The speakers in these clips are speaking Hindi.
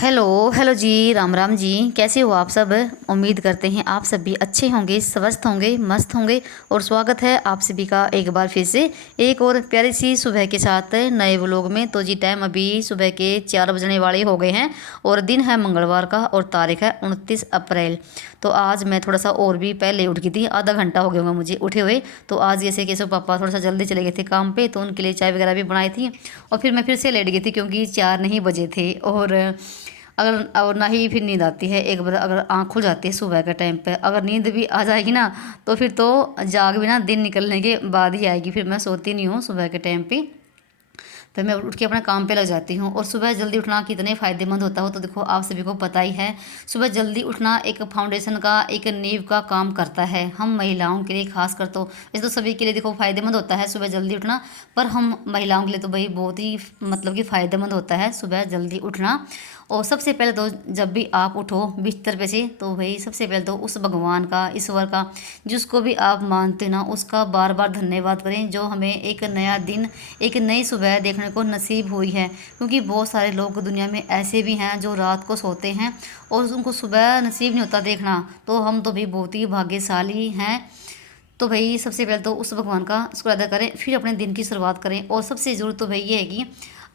हेलो हेलो जी, राम राम जी। कैसे हो आप सब? उम्मीद करते हैं आप सब भी अच्छे होंगे, स्वस्थ होंगे, मस्त होंगे। और स्वागत है आप सभी का एक बार फिर से एक और प्यारी सी सुबह के साथ नए व्लॉग में। तो जी टाइम अभी सुबह के 4 बजने वाले हो गए हैं और दिन है मंगलवार का और तारीख है 29 अप्रैल। तो आज मैं थोड़ा सा और भी पहले उठ गई थी, आधा घंटा हो गया होगा मुझे उठे हुए। तो आज जैसे कि पापा थोड़ा सा जल्दी चले गए थे काम पे, तो उनके लिए चाय वगैरह भी बनाई थी और फिर मैं फिर से लेट गई थी क्योंकि 4 नहीं बजे थे। और ना ही फिर नींद आती है एक बार अगर आँख खुल जाती है सुबह के टाइम पे। अगर नींद भी आ जाएगी ना तो फिर तो जाग भी ना दिन निकलने के बाद ही आएगी, फिर मैं सोती नहीं हूँ सुबह के टाइम पे। फिर मैं उठ के अपने काम पे लग जाती हूँ। और सुबह जल्दी उठना कितने फ़ायदेमंद होता हो तो देखो आप सभी को पता ही है। सुबह जल्दी उठना एक फाउंडेशन का, एक नींव का काम करता है। हम महिलाओं के लिए खास कर तो वैसे तो सभी के लिए देखो फ़ायदेमंद होता है सुबह जल्दी उठना, पर हम महिलाओं के लिए तो भाई बहुत ही मतलब कि फ़ायदेमंद होता है सुबह जल्दी उठना। और सबसे पहले तो जब भी आप उठो बिस्तर पे से, तो भाई सबसे पहले तो उस भगवान का, ईश्वर का, जिसको भी आप मानते ना, उसका बार बार धन्यवाद करें जो हमें एक नया दिन, एक नई सुबह देखने को नसीब हुई है। क्योंकि बहुत सारे लोग दुनिया में ऐसे भी हैं जो रात को सोते हैं और उनको सुबह नसीब नहीं होता देखना। तो हम तो भी बहुत ही भाग्यशाली हैं। तो भाई सबसे पहले तो उस भगवान का शुक्र अदा करें, फिर अपने दिन की शुरुआत करें। और सबसे ज़रूरत तो भाई ये है कि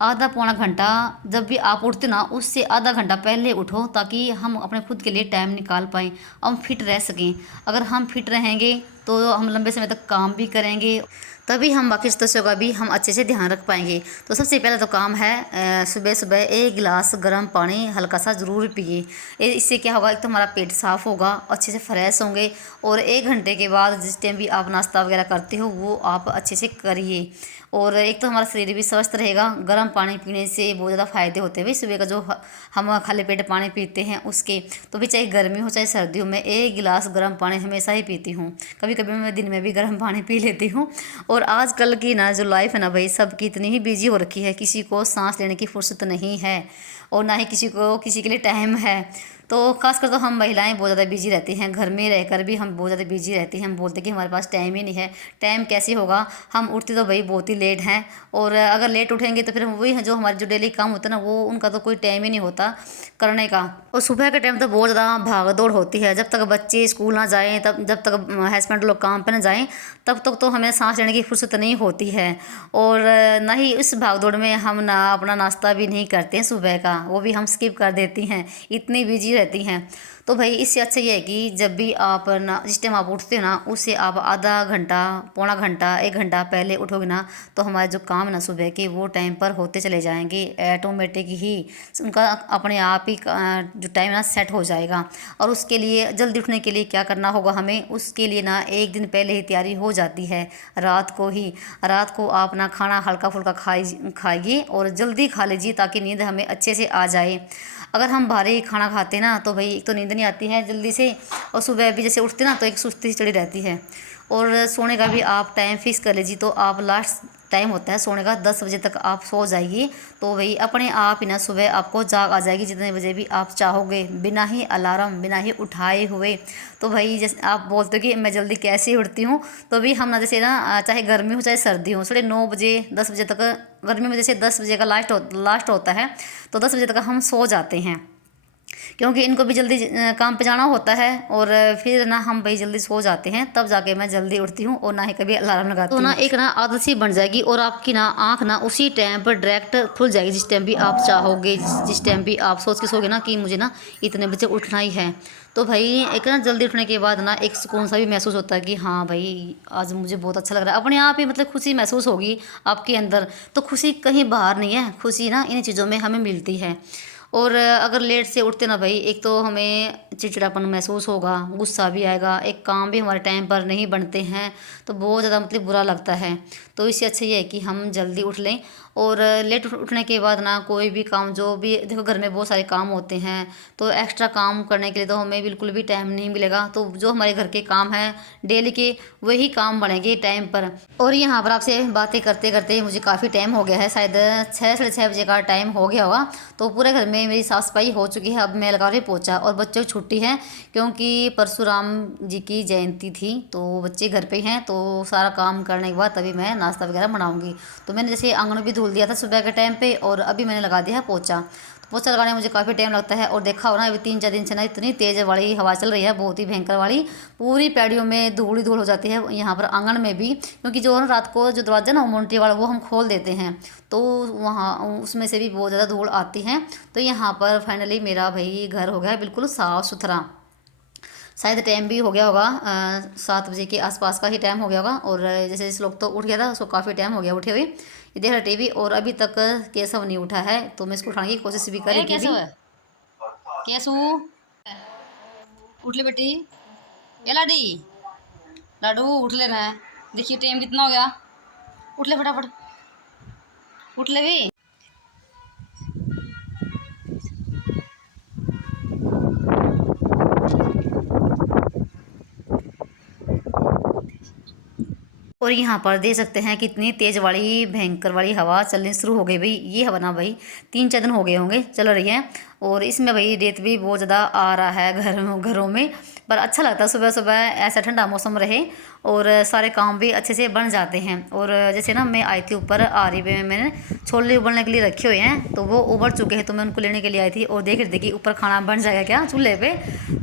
आधा पौना घंटा जब भी आप उठते ना, उससे आधा घंटा पहले उठो ताकि हम अपने खुद के लिए टाइम निकाल पाएँ, हम फिट रह सकें। अगर हम फिट रहेंगे तो हम लंबे समय तक काम भी करेंगे, तभी हम बाकी सदस्यों का भी हम अच्छे से ध्यान रख पाएंगे। तो सबसे पहला तो काम है सुबह सुबह एक गिलास गर्म पानी हल्का सा ज़रूर पिए। इससे क्या होगा, एक तो हमारा पेट साफ़ होगा, अच्छे से फ्रेश होंगे। और 1 घंटे के बाद जिस टाइम भी आप नाश्ता वगैरह करते हो वो आप अच्छे से करिए। और एक तो हमारा शरीर भी स्वस्थ रहेगा। गर्म पानी पीने से बहुत ज़्यादा फ़ायदे होते हैं भाई। सुबह का जो हम खाली पेट पानी पीते हैं उसके, तो भी चाहे गर्मी हो चाहे सर्दी हो, मैं 1 गिलास गर्म पानी हमेशा ही पीती हूँ। कभी कभी मैं दिन में भी गर्म पानी पी लेती हूँ। और आजकल की ना जो लाइफ है ना भाई, सब की इतनी ही बिजी हो रखी है, किसी को सांस लेने की फुर्सत नहीं है और ना ही किसी को किसी के लिए टाइम है। तो खासकर तो हम महिलाएं बहुत ज़्यादा बिजी रहती हैं, घर में रहकर भी हम बहुत ज़्यादा बिजी रहती हैं। हम बोलते हैं कि हमारे पास टाइम ही नहीं है। टाइम कैसे होगा, हम उठते तो भाई बहुत ही लेट हैं। और अगर लेट उठेंगे तो फिर हम वही हैं जो हमारे जो डेली काम होता है ना, वो उनका तो कोई टाइम ही नहीं होता करने का। और सुबह के टाइम तो बहुत ज़्यादा भाग दौड़ होती है, जब तक बच्चे स्कूल ना जाएँ, तब जब तक हस्बैंड लोग काम पर ना जाएँ तब तक तो हमें सांस लेने की फुर्सत नहीं होती है। और ना ही इस भाग दौड़ में हम ना अपना नाश्ता भी नहीं करते हैं सुबह का, वो भी हम स्किप कर देती हैं, इतनी बिजी रहती हैं। तो भाई इससे अच्छा ये है कि जब भी आप ना जिस टाइम आप उठते हो ना, उससे आप आधा घंटा, पौना घंटा, 1 घंटा पहले उठोगे ना, तो हमारे जो काम है ना सुबह के, वो टाइम पर होते चले जाएंगे ऐटोमेटिक ही। उनका अपने आप ही जो टाइम है ना सेट हो जाएगा। और उसके लिए जल्दी उठने के लिए क्या करना होगा हमें, उसके लिए ना एक दिन पहले ही तैयारी हो जाती है। रात को आप ना खाना हल्का फुल्का खाइए और जल्दी खा लीजिए ताकि नींद हमें अच्छे से आ जाए। अगर हम भारी खाना खाते ना तो भाई एक तो नींद नहीं आती है जल्दी से, और सुबह भी जैसे उठते ना तो एक सुस्ती चढ़ी रहती है। और सोने का भी आप टाइम फिक्स कर लीजिए। तो आप लास्ट टाइम होता है सोने का 10 बजे तक आप सो जाइए, तो भाई अपने आप ही ना सुबह आपको जाग आ जाएगी जितने बजे भी आप चाहोगे, बिना ही अलार्म, बिना ही उठाए हुए। तो भाई जैसे आप बोलते हो कि मैं जल्दी कैसे उठती हूँ, तो भी हम ना जैसे ना चाहे गर्मी हो चाहे सर्दी हो, 9:30 10 बजे तक, गर्मी में जैसे 10 बजे का लास्ट होता है, तो 10 बजे तक हम सो जाते हैं। क्योंकि इनको भी जल्दी काम पे जाना होता है। और फिर ना हम भाई जल्दी सो जाते हैं, तब जाके मैं जल्दी उठती हूँ और ना ही कभी अलार्म लगाती हूँ। तो ना एक ना आदत सी बन जाएगी और आपकी ना आँख ना उसी टाइम पर डायरेक्ट खुल जाएगी जिस टाइम भी आप चाहोगे, जिस टाइम भी आप सोच के सोगे ना कि मुझे ना इतने बजे उठना ही है। तो भाई एक ना जल्दी उठने के बाद ना एक सुकून सा भी महसूस होता है कि हाँ भाई आज मुझे बहुत अच्छा लग रहा है, अपने आप ही मतलब खुशी महसूस होगी आपके अंदर। तो खुशी कहीं बाहर नहीं है, खुशी ना इन चीज़ों में हमें मिलती है। और अगर लेट से उठते ना भाई, एक तो हमें चिड़चिड़ापन महसूस होगा, गुस्सा भी आएगा, एक काम भी हमारे टाइम पर नहीं बनते हैं, तो बहुत ज़्यादा मतलब बुरा लगता है। तो इससे अच्छा ये है कि हम जल्दी उठ लें। और लेट उठने के बाद ना कोई भी काम, जो भी देखो घर में बहुत सारे काम होते हैं, तो एक्स्ट्रा काम करने के लिए तो हमें बिल्कुल भी टाइम नहीं मिलेगा। तो जो हमारे घर के काम हैं डेली के, वही काम बनेंगे टाइम पर। और यहाँ पर आपसे बातें करते करते मुझे काफ़ी टाइम हो गया है, शायद 6 साढ़े 6 बजे का टाइम हो गया होगा। तो पूरे घर में मेरी साफ सफाई हो चुकी है, अब मैं लगा रही पोछा। और बच्चों की छुट्टी है क्योंकि परशुराम जी की जयंती थी, तो बच्चे घर पे हैं, तो सारा काम करने के बाद तभी मैं नाश्ता वगैरह बनाऊंगी। तो मैंने जैसे आंगन भी धुल दिया था सुबह के टाइम पे, और अभी मैंने लगा दिया है पोछा। पोछा लगाने में मुझे काफ़ी टाइम लगता है। और देखा हो ना, अभी 3-4 दिन से ना इतनी तेज़ वाली हवा चल रही है, बहुत ही भयंकर वाली। पूरी पैड़ियों में धूल ही धूल हो जाती है, यहाँ पर आंगन में भी, क्योंकि जो ना रात को जो दरवाज़ा ना मोन्टी वाला वो हम खोल देते हैं, तो वहाँ उसमें से भी बहुत ज़्यादा धूल आती है। तो यहाँ पर फाइनली मेरा भाई घर हो गया है बिल्कुल साफ़ सुथरा। शायद टाइम भी हो गया होगा, 7 बजे के आसपास का ही टाइम हो गया होगा। और जैसे इस लोग तो उठ गया था, उसको काफ़ी टाइम हो गया उठे हुए, ये देख रहा टीवी। और अभी तक केशव नहीं उठा है, तो मैं इसको उठाने की कोशिश भी करी थी। केशव है, केशव उठ ले बेटी, ये लाडी लाडू उठ लेना है। देखिए टाइम कितना हो गया, उठ ले फटाफट, उठ ले भी। और यहाँ पर देख सकते हैं कितनी तेज़ वाली भयंकर वाली हवा चलनी शुरू हो गई भाई। ये हवा ना भाई 3-4 दिन हो गए होंगे चल रही है। और इसमें भाई रेत भी बहुत ज़्यादा आ रहा है घरों में। पर अच्छा लगता है सुबह सुबह ऐसा ठंडा मौसम रहे, और सारे काम भी अच्छे से बन जाते हैं। और जैसे ना मैं आई थी ऊपर आरी पे, मैंने छोले उबलने के लिए रखे हुए हैं, तो वो उबल चुके हैं, तो मैं उनको लेने के लिए आई थी। और देख रही थी कि ऊपर खाना बन जाएगा क्या चूल्हे पे।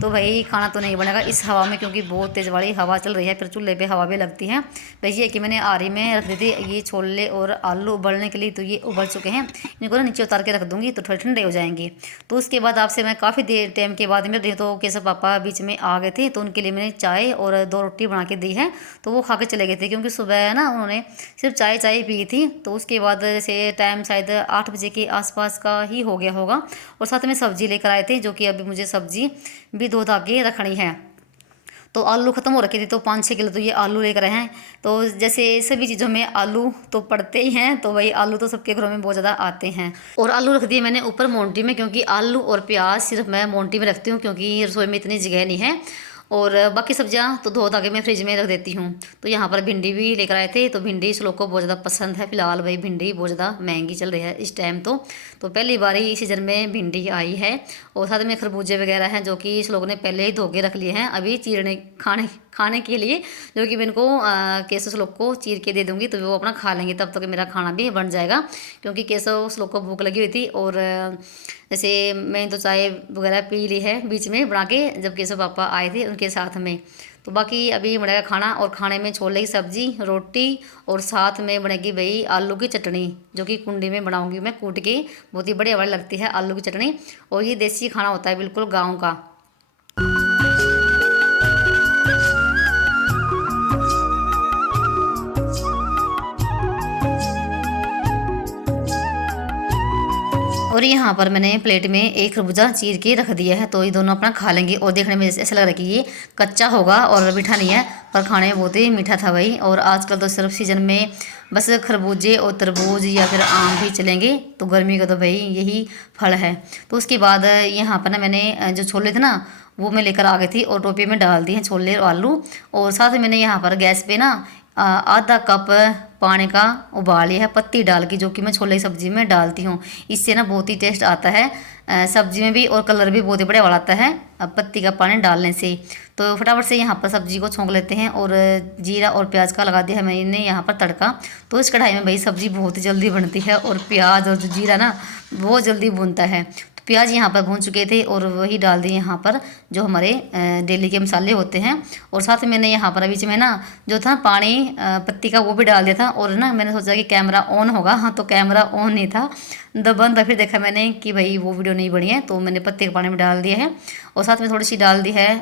तो भाई खाना तो नहीं बनेगा इस हवा में, क्योंकि बहुत तेज़ वाली हवा चल रही है, फिर चूल्हे पे हवा भी लगती है। भाई ये कि मैंने आरी में रख दी थी ये छोले और आलू उबलने के लिए, तो ये उबल चुके हैं। इनको ना नीचे उतार के रख दूँगी तो थोड़े ठंडे हो जाएंगे। तो उसके बाद आपसे मैं काफ़ी देर टाइम के बाद मिल रही हूँ। तो केशव पापा बीच में आ गए थे, तो उनके लिए मैंने चाय और 2 रोटी बना के दी है, तो वो खा के चले गए थे, क्योंकि सुबह ना उन्होंने सिर्फ चाय पी थी। तो उसके बाद जैसे टाइम शायद 8 बजे के आसपास का ही हो गया होगा। और साथ में सब्जी लेकर आए थे, जो कि अभी मुझे सब्जी भी धो धा के रखनी है। तो आलू ख़त्म हो रखे थे, तो 5-6 किलो तो ये आलू लेकर आए हैं। तो जैसे सभी चीज़ों में आलू तो पड़ते ही हैं, तो वही आलू तो सबके घरों में बहुत ज़्यादा आते हैं। और आलू रख दिए मैंने ऊपर मोन्टी में, क्योंकि आलू और प्याज सिर्फ मैं मोन्टी में रखती हूँ, क्योंकि रसोई में इतनी जगह नहीं है। और बाकी सब्जियां तो धो धागे मैं फ्रिज में रख देती हूँ। तो यहाँ पर भिंडी भी लेकर आए थे, तो भिंडी इस लोग को बहुत ज़्यादा पसंद है। फिलहाल भाई भिंडी बहुत ज़्यादा महंगी चल रही है इस टाइम। तो पहली बार ही इस सीज़न में भिंडी आई है। और साथ में खरबूजे वगैरह हैं, जो कि इस लोगों ने पहले ही धो के रख लिए हैं, अभी चीरने खाने के लिए, जो कि मैं इनको केशव लोग को चीर के दे दूँगी, तो वो अपना खा लेंगे, तब तक मेरा खाना भी बन जाएगा। क्योंकि केशव लोग को भूख लगी हुई थी। और जैसे मैं तो चाय वगैरह पी ली है बीच में बना के, जब केशव पापा आए थे उनके साथ में। तो बाकी अभी बनेगा खाना, और खाने में छोले की सब्ज़ी, रोटी, और साथ में बनेगी भाई आलू की चटनी, जो कि कुंडी में बनाऊंगी मैं कूट के, बहुत ही बढ़िया वाली लगती है आलू की चटनी। और ये देसी खाना होता है बिल्कुल गाँव का। और यहाँ पर मैंने प्लेट में एक खरबूजा चीर के रख दिया है, तो ये दोनों अपना खा लेंगे। और देखने में ऐसा लग रहा है कि ये कच्चा होगा और मीठा नहीं है, पर खाने में बहुत ही मीठा था भाई। और आजकल तो सिर्फ सीज़न में बस खरबूजे और तरबूज या फिर आम भी चलेंगे, तो गर्मी का तो भाई यही फल है। तो उसके बाद यहाँ पर ना मैंने जो छोले थे ना, वो मैं लेकर आ गई थी, और टोपी में डाल दिए हैं छोले और आलू। और साथ में मैंने यहाँ पर गैस पे ना आधा कप पानी का उबाल लिया है, पत्ती डाल के, जो कि मैं छोले की सब्ज़ी में डालती हूँ। इससे ना बहुत ही टेस्ट आता है सब्ज़ी में भी, और कलर भी बहुत ही बढ़िया वाला आता है पत्ती का पानी डालने से। तो फटाफट से यहाँ पर सब्ज़ी को छोंक लेते हैं। और जीरा और प्याज का लगा दिया है मैंने यहाँ पर तड़का। तो इस कढ़ाई में भाई सब्ज़ी बहुत ही जल्दी बनती है, और प्याज और जो जीरा ना बहुत जल्दी भूनता है। प्याज यहाँ पर भून चुके थे, और वही डाल दिए यहाँ पर जो हमारे डेली के मसाले होते हैं। और साथ में मैंने यहाँ पर बीच में ना जो था पानी पत्ती का, वो भी डाल दिया था। और ना मैंने सोचा कि कैमरा ऑन होगा, हाँ, तो कैमरा ऑन नहीं था, बंद था। फिर देखा मैंने कि भाई वो वीडियो नहीं बनी है, तो मैंने पत्ती के पानी में डाल दिया है। और साथ में थोड़ी सी डाल दी है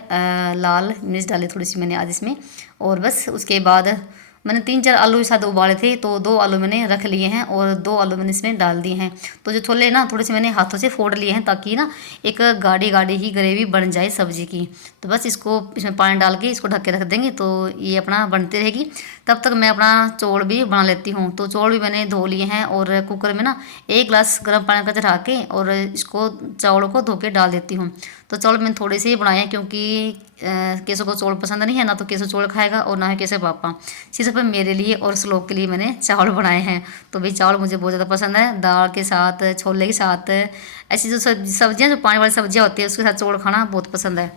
लाल मिर्च डाली थोड़ी सी मैंने आज इसमें। और बस उसके बाद मैंने 3-4 आलू के साथ उबाले थे, तो 2 आलू मैंने रख लिए हैं, और 2 आलू मैंने इसमें डाल दिए हैं। तो जो छोले ना थोड़े से मैंने हाथों से फोड़ लिए हैं, ताकि ना एक गाढ़ी गाढ़ी ही ग्रेवी बन जाए सब्जी की। तो बस इसको इसमें पानी डाल के इसको ढक के रख देंगे, तो ये अपना बनती रहेगी। तब तक मैं अपना चौल भी बना लेती हूँ। तो चौल भी मैंने धो लिए हैं, और कुकर में ना 1 गिलास गर्म पानी का चढ़ा के, और इसको चावलों को धो के डाल देती हूँ। तो चावल मैंने थोड़े से ही बनाए हैं, क्योंकि केशव को चौल पसंद नहीं है, ना तो केशव चौल खाएगा और ना ही केशव पापा। सिर्फ मेरे लिए और श्लोक के लिए मैंने चावल बनाए हैं। तो भाई चावल मुझे बहुत ज़्यादा पसंद है, दाल के साथ, छोले के साथ, ऐसी जो सब्जियाँ जो पानी वाली सब्जियाँ होती है उसके साथ चावल खाना बहुत पसंद है।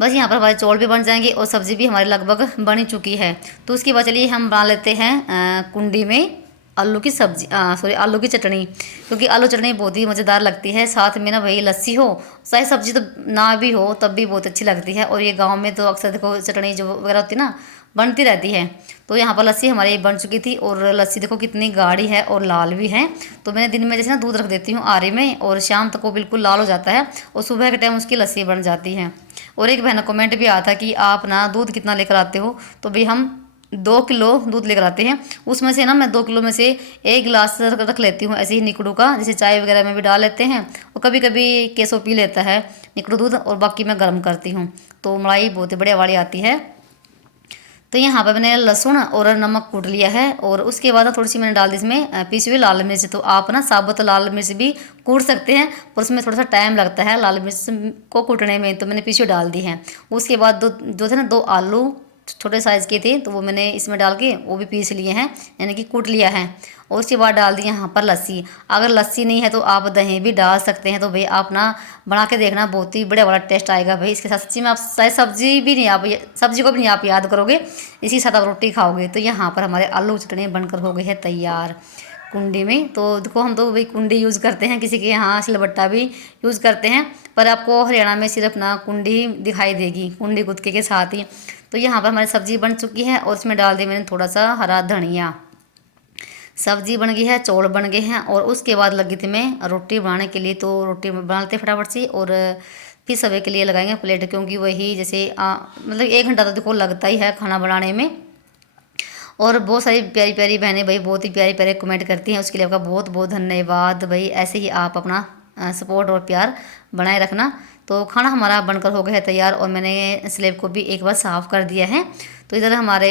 बस यहाँ पर हमारे चौल भी बन जाएंगे, और सब्ज़ी भी हमारी लगभग बन ही चुकी है। तो उसके बाद चलिए हम बना लेते हैं कुंडी में आलू की सब्जी, सॉरी आलू की चटनी, क्योंकि आलू चटनी बहुत ही मज़ेदार लगती है। साथ में ना भाई लस्सी हो, चाहे सब्जी तो ना भी हो तब भी बहुत अच्छी लगती है। और ये गांव में तो अक्सर देखो चटनी जो वगैरह होती है ना बनती रहती है। तो यहाँ पर लस्सी हमारी बन चुकी थी और लस्सी देखो कितनी गाढ़ी है और लाल भी है। तो मैंने दिन में जैसे ना दूध रख देती हूँ आरे में और शाम तक वो बिल्कुल लाल हो जाता है और सुबह के टाइम उसकी लस्सी बन जाती है। और एक बहन कमेंट भी आया था कि आप ना दूध कितना लेकर आते हो, तो भाई हम 2 किलो दूध लेकर आते हैं। उसमें से ना मैं 2 किलो में से 1 गिलास रख लेती हूँ ऐसे ही निकड़ू का, जैसे चाय वगैरह में भी डाल लेते हैं। और कभी कभी केसो पी लेता है निकड़ू दूध, और बाकी मैं गर्म करती हूँ तो मलाई बहुत ही बढ़िया वाली आती है। तो यहाँ पर मैंने लहसुन और नमक कूट लिया है और उसके बाद थोड़ी सी मैंने डाल दी इसमें पिसी हुई लाल मिर्च। तो आप ना साबुत लाल मिर्च भी कूट सकते हैं, पर उसमें थोड़ा सा टाइम लगता है लाल मिर्च को कूटने में, तो मैंने पीसी हुई डाल दी है। उसके बाद दो जो थे ना 2 आलू छोटे साइज़ के थे, तो वो मैंने इसमें डाल के वो भी पीस लिए हैं, यानी कि कूट लिया है। और उसके बाद डाल दी यहाँ पर लस्सी। अगर लस्सी नहीं है तो आप दही भी डाल सकते हैं। तो भाई आप ना बना के देखना, बहुत ही बढ़िया वाला टेस्ट आएगा भाई। इसके साथ सच्ची में आप शायद सब्जी भी नहीं, आप सब्जी को भी नहीं आप याद करोगे, इसी साथ आप रोटी खाओगे। तो यहाँ पर हमारे आलू चटनी बनकर हो गई है तैयार कुंडी में। तो देखो हम तो भाई कुंडी यूज़ करते हैं, किसी के यहाँ सिलबट्टा भी यूज़ करते हैं, पर आपको हरियाणा में सिर्फ ना कुंडी दिखाई देगी, कुंडी गुदके के साथ ही। तो यहाँ पर हमारी सब्जी बन चुकी है और उसमें डाल दिया मैंने थोड़ा सा हरा धनिया। सब्जी बन गई है, चौल बन गए हैं और उसके बाद लगी थी मैं रोटी बनाने के लिए। तो रोटी बनाते फटाफट से और फिर सभी के लिए लगाएंगे प्लेट, क्योंकि वही जैसे मतलब 1 घंटा तो देखो लगता ही है खाना बनाने में। और बहुत सारी प्यारी प्यारी बहनें भाई बहुत ही प्यारे प्यारे कमेंट करती हैं, उसके लिए आपका बहुत बहुत धन्यवाद भाई। ऐसे ही आप अपना सपोर्ट और प्यार बनाए रखना। तो खाना हमारा बनकर हो गया है तैयार और मैंने स्लेब को भी एक बार साफ़ कर दिया है। तो इधर हमारे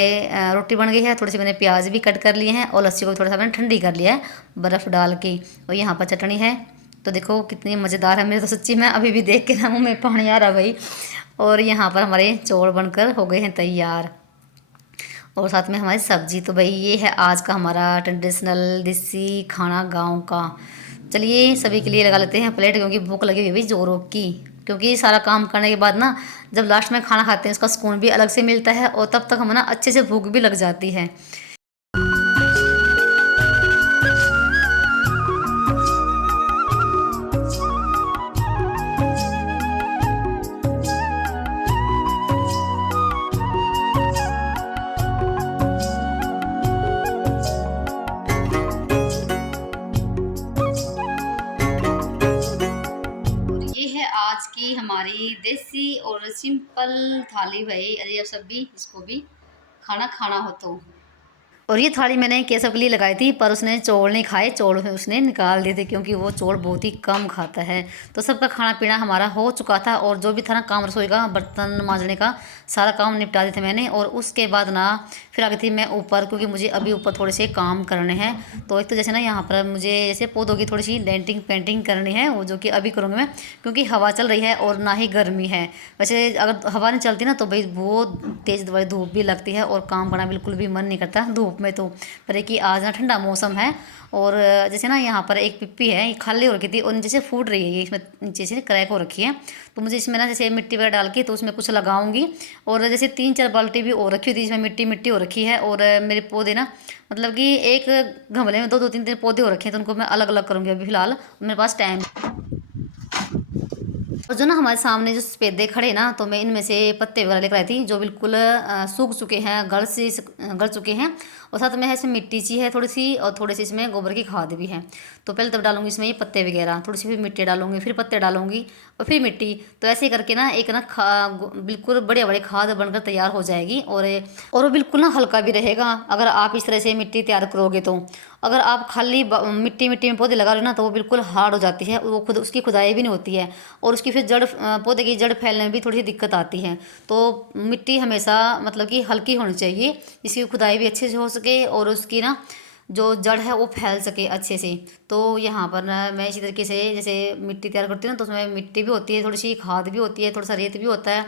रोटी बन गई है, थोड़ी सी मैंने प्याज भी कट कर लिए हैं और लस्सी को थोड़ा सा मैंने ठंडी कर लिया है बर्फ़ डाल के। और यहाँ पर चटनी है, तो देखो कितनी मज़ेदार है। मेरे तो सच्ची में अभी भी देख के ना मुँह में पानी आ रहा भाई। और यहाँ पर हमारे चौल बनकर हो गए हैं तैयार और साथ में हमारी सब्जी। तो भाई ये है आज का हमारा ट्रेडिशनल देसी खाना गांव का। चलिए सभी के लिए लगा लेते हैं प्लेट, क्योंकि भूख लगी हुई है भाई जोरों की। क्योंकि सारा काम करने के बाद ना जब लास्ट में खाना खाते हैं उसका सुकून भी अलग से मिलता है और तब तक हमें ना अच्छे से भूख भी लग जाती है। ये है आज की हमारी देसी और सिंपल थाली भाई। अरे अब सब भी इसको भी खाना खाना हो तो। और ये थाली मैंने केशव के लिए लगाई थी, पर उसने चौल नहीं खाए, चौल उसने निकाल दिए थे क्योंकि वो चौल बहुत ही कम खाता है। तो सबका खाना पीना हमारा हो चुका था और जो भी था ना काम रसोई का बर्तन मांजने का सारा काम निपटा दिए थे मैंने। और उसके बाद ना फिर आ गई थी मैं ऊपर, क्योंकि मुझे अभी ऊपर थोड़े से काम करने हैं। तो एक तो जैसे ना यहाँ पर मुझे जैसे पौधों की थोड़ी सी डेंटिंग पेंटिंग करनी है, वो जो कि अभी करूँगी मैं, क्योंकि हवा चल रही है और ना ही गर्मी है। वैसे अगर हवा नहीं चलती ना तो भाई बहुत तेज़ वाली धूप भी लगती है और काम करना बिल्कुल भी मन नहीं करता धूप में। तो पर है कि आज ना ठंडा मौसम है और जैसे ना यहाँ पर एक पिप्पी है, ये खाली हो रखी थी और नीचे से फूट रही है, ये इसमें नीचे से क्रैक हो रखी है। तो मुझे इसमें ना जैसे मिट्टी वगैरह डाल के तो उसमें कुछ लगाऊंगी। और जैसे 3-4 बाल्टी भी और रखी हुई थी जिसमें मिट्टी मिट्टी हो रखी है। और मेरे पौधे ना मतलब कि एक गमले में 2-2 3-3 पौधे हो रखे हैं, तो उनको मैं अलग अलग करूँगी अभी फिलहाल, मेरे पास टाइम। और जो ना हमारे सामने जो सफेदे खड़े ना, तो मैं इनमें से पत्ते वगैरह लेकर आई थी जो बिल्कुल सूख चुके हैं, गल चुके हैं। और साथ में है इसमें मिट्टी सी है थोड़ी सी, और थोड़ी सी इसमें गोबर की खाद भी है। तो पहले तब डालूंगी इसमें ये पत्ते वगैरह, थोड़ी सी फिर मिट्टी डालूंगी, फिर पत्ते डालूंगी और फिर मिट्टी। तो ऐसे करके ना एक ना बिल्कुल बढ़िया बड़ी खाद बनकर तैयार हो जाएगी। और वो बिल्कुल ना हल्का भी रहेगा अगर आप इस तरह से मिट्टी तैयार करोगे। तो अगर आप खाली मिट्टी मिट्टी में पौधे लगा रहे हो ना तो वो बिल्कुल हार्ड हो जाती है, वो खुद उसकी खुदाई भी नहीं होती है और उसकी फिर जड़ पौधे की जड़ फैलने में भी थोड़ी सी दिक्कत आती है। तो मिट्टी हमेशा मतलब कि हल्की होनी चाहिए, जिसकी खुदाई भी अच्छे से हो सके और उसकी ना जो जड़ है वो फैल सके अच्छे से। तो यहाँ पर ना मैं इसी तरीके से जैसे मिट्टी तैयार करती हूँ ना, तो उसमें मिट्टी भी होती है, थोड़ी सी खाद भी होती है, थोड़ा सा रेत भी होता है,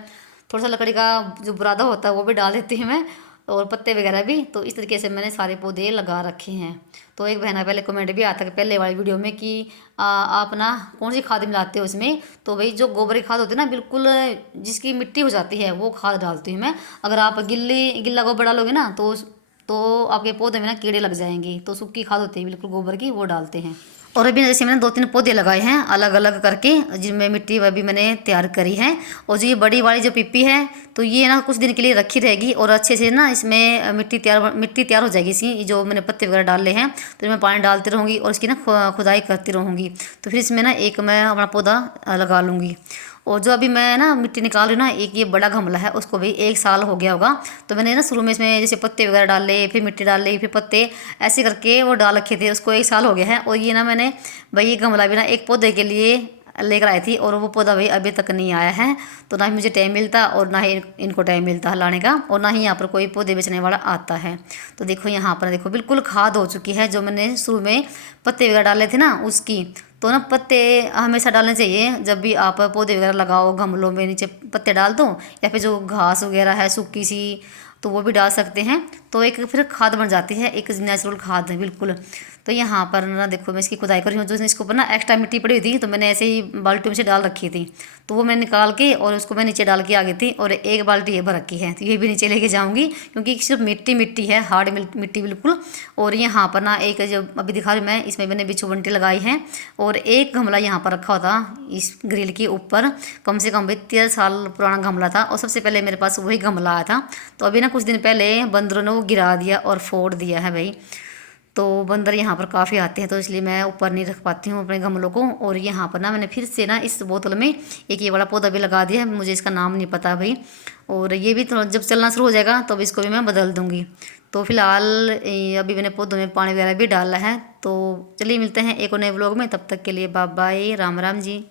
थोड़ा सा लकड़ी का जो बुरादा होता है वो भी डाल देती हूँ मैं, और पत्ते वगैरह भी। तो इस तरीके से मैंने सारे पौधे लगा रखे हैं। तो एक बहना पहले कमेंट भी आता है पहले वाली वीडियो में कि आप ना कौन सी खाद मिलाते हो इसमें। तो भाई जो गोबर की खाद होती है ना बिल्कुल जिसकी मिट्टी हो जाती है वो खाद डालती हूँ मैं। अगर आप गिल्ला गोबर डालोगे ना तो तो आपके पौधे में ना कीड़े लग जाएंगे। तो सूखी खाद होती है बिल्कुल गोबर की, वो डालते हैं। और अभी जैसे मैंने 2-3 पौधे लगाए हैं अलग अलग करके, जिनमें मिट्टी अभी मैंने तैयार करी है। और जो ये बड़ी वाली जो पिप्पी है, तो ये ना कुछ दिन के लिए रखी रहेगी और अच्छे से ना इसमें मिट्टी तैयार हो जाएगी इसकी। जो मैंने पत्ते वगैरह डाले हैं तो मैं पानी डालती रहूँगी और इसकी ना खुदाई करती रहूँगी। तो फिर इसमें ना एक मैं अपना पौधा लगा लूँगी। और जो अभी मैं ना मिट्टी निकाल रही हूँ ना, एक ये बड़ा गमला है, उसको भी 1 साल हो गया होगा। तो मैंने ना शुरू में इसमें जैसे पत्ते वगैरह डाले, फिर मिट्टी डाली, फिर पत्ते, ऐसे करके वो डाल रखे थे। उसको 1 साल हो गया है। और ये ना मैंने भाई ये गमला भी ना एक पौधे के लिए लेकर आई थी, और वो पौधा भाई अभी तक नहीं आया है। तो ना ही मुझे टाइम मिलता और ना ही इनको टाइम मिलता है लाने का, और ना ही यहाँ पर कोई पौधे बेचने वाला आता है। तो देखो यहाँ पर देखो बिल्कुल खाद हो चुकी है, जो मैंने शुरू में पत्ते वगैरह डाले थे ना उसकी। तो ना पत्ते हमेशा डालने चाहिए जब भी आप पौधे वगैरह लगाओ, गमलों में नीचे पत्ते डाल दो, या फिर जो घास वगैरह है सूखी सी, तो वो भी डाल सकते हैं। तो एक फिर खाद बन जाती है, एक नेचुरल खाद है बिल्कुल। तो यहाँ पर ना देखो मैं इसकी खुदाई कर रही हूँ। जो इसके ऊपर ना एक्स्ट्रा मिट्टी पड़ी हुई थी, तो मैंने ऐसे ही बाल्टी में से डाल रखी थी, तो वो मैंने निकाल के और उसको मैं नीचे डाल के आ गई थी। और एक बाल्टी ये भर रखी है, तो ये भी नीचे लेके जाऊँगी, क्योंकि सिर्फ मिट्टी मिट्टी है, हार्ड मिट्टी बिल्कुल। और यहाँ पर ना एक जो अभी दिखा रही हूँ मैं, इसमें मैंने बिच्छू बंटी लगाई है। और एक गमला यहाँ पर रखा हुआ था इस ग्रिल के ऊपर, कम से कम भी 13 साल पुराना गमला था, और सबसे पहले मेरे पास वही गमला आया था। तो अभी ना कुछ दिन पहले बंदरों ने वो गिरा दिया और फोड़ दिया है भाई। तो बंदर यहाँ पर काफ़ी आते हैं, तो इसलिए मैं ऊपर नहीं रख पाती हूँ अपने गमलों को। और यहाँ पर ना मैंने फिर से ना इस बोतल में एक ये वाला पौधा भी लगा दिया है, मुझे इसका नाम नहीं पता भाई। और ये भी तो जब चलना शुरू हो जाएगा तो इसको भी मैं बदल दूँगी। तो फिलहाल अभी मैंने पौधों में पानी वगैरह भी डाला है। तो चलिए मिलते हैं एक और नए व्लॉग में, तब तक के लिए बाय बाय, राम राम जी।